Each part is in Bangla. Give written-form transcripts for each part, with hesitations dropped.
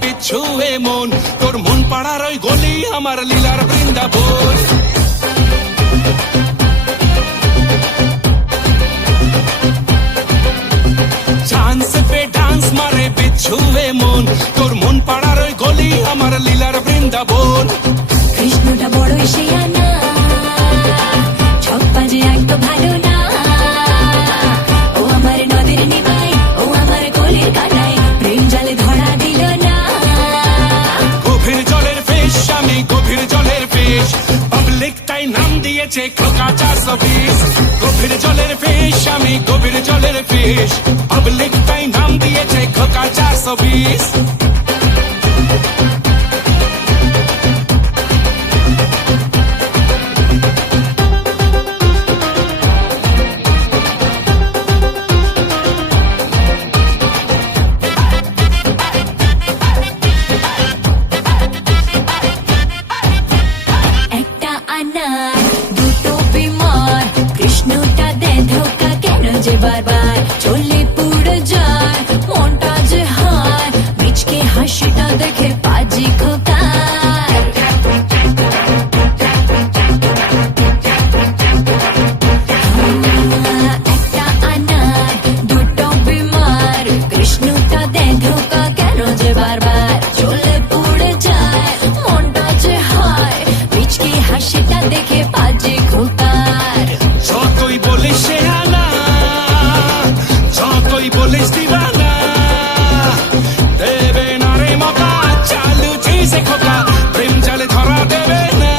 বিচ্ছুয়ে মন, তোর মন পাড়ার ওই গলি আমার লীলার বৃন্দাবন। চান্স পে ডান্স মারে বিচ্ছুয়ে মন, তোর মন পাড়ার ওই গলি আমার লীলার বৃন্দাবন। কৃষ্ণটা বড়ই শিয়ানা, ছপ্পা যে একটু ভালো না। ও আমার নদীর নিমাই, ও আমার কলির কানাই, প্রেম জালে ধরা দিল না। গভীর জলের ফিশ আমি গভীর জলের ফিশ, পাবলিক তাই নাম দিয়েছে খোকা 420। গভীর জলের ফিশ আমি গভীর জলের ফিশ, পাবলিক তাই নাম দিয়েছে খোকা 420। একটা আনার দুটো বিমার, কৃষ্ণটা দে ধোকা কেন যে বারবার চলে পুড়ে যায় মনটা যে হায়, মিচকে হাসিটা দেখে পাজি খোকার। একটা আনার দুটো বিমার, কৃষ্ণটা দে ধোকা কেন যে বারবার চলে পুড়ে যায় মনটা যে হায়, মিচকে হাসিটা দেখে পাজি খোকার। যতই বলিস সে আনা, যতই বলিস দিবানা, দেবে না রে মকা, চালু চিজে খোকা, প্রেম জালে ধরা দেবে না।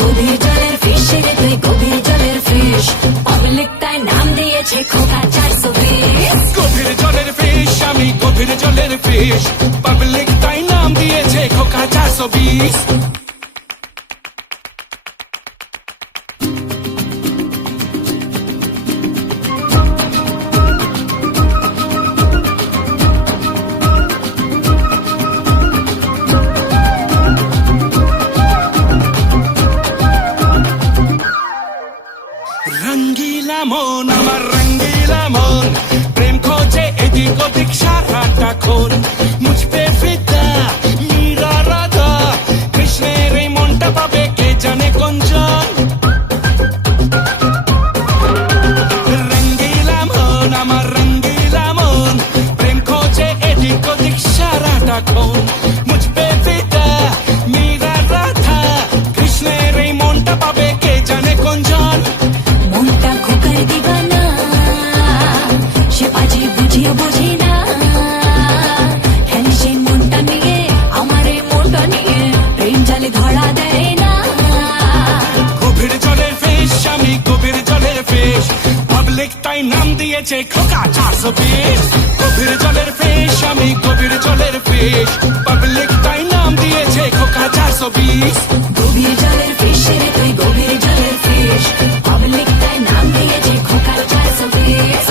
গভীর জলের ফিশ রে তুই গভীর জলের ফিশ, পাবলিক তাই নাম দিয়েছে খোকা 420। গভীর জলের ফিশ আমি গভীর জলের ফিশ, পাবলিক তাই নাম দিয়েছে খোকা 420। রঙ্গিলা মন আমার রঙ্গিলা মন, প্রেম খোঁজে এদিক ওদিক সারাটাক্ষণ। মুঝ পে ফিদা মীরা রাধা, কৃষ্ণের এই মনটা পাবে কে জানে কোনজন। রঙ্গিলা মন আমার রঙ্গিলা মন, প্রেম খোঁজে এদিক ওদিক সারাটাক্ষণ। মুঝ পে ফিদা মীরা রাধা, কৃষ্ণের এই মনটা পাবে কে জানে কোনজন। মনটা খোকার দিবানা, সে পাজি বুঝিয়ে বোঝে না। খেলে সে মনটা নিয়ে, আমার এই মনটা নিয়ে, প্রেম জালে ধরা দেয় না। গভীর জলের ফিশ আমি গভীর জলের ফিশ, পাবলিক তাই নাম দিয়েছে খোকা 420। গভীর জলের ফিশ আমি গভীর জলের ফিশ, পাবলিক তাই নাম দিয়েছে খোকা 420। গভীর জলের ফিশ রে তুই গভীর জলের ফিশ, পাবলিক তাই নাম দিয়েছে খোকা 420।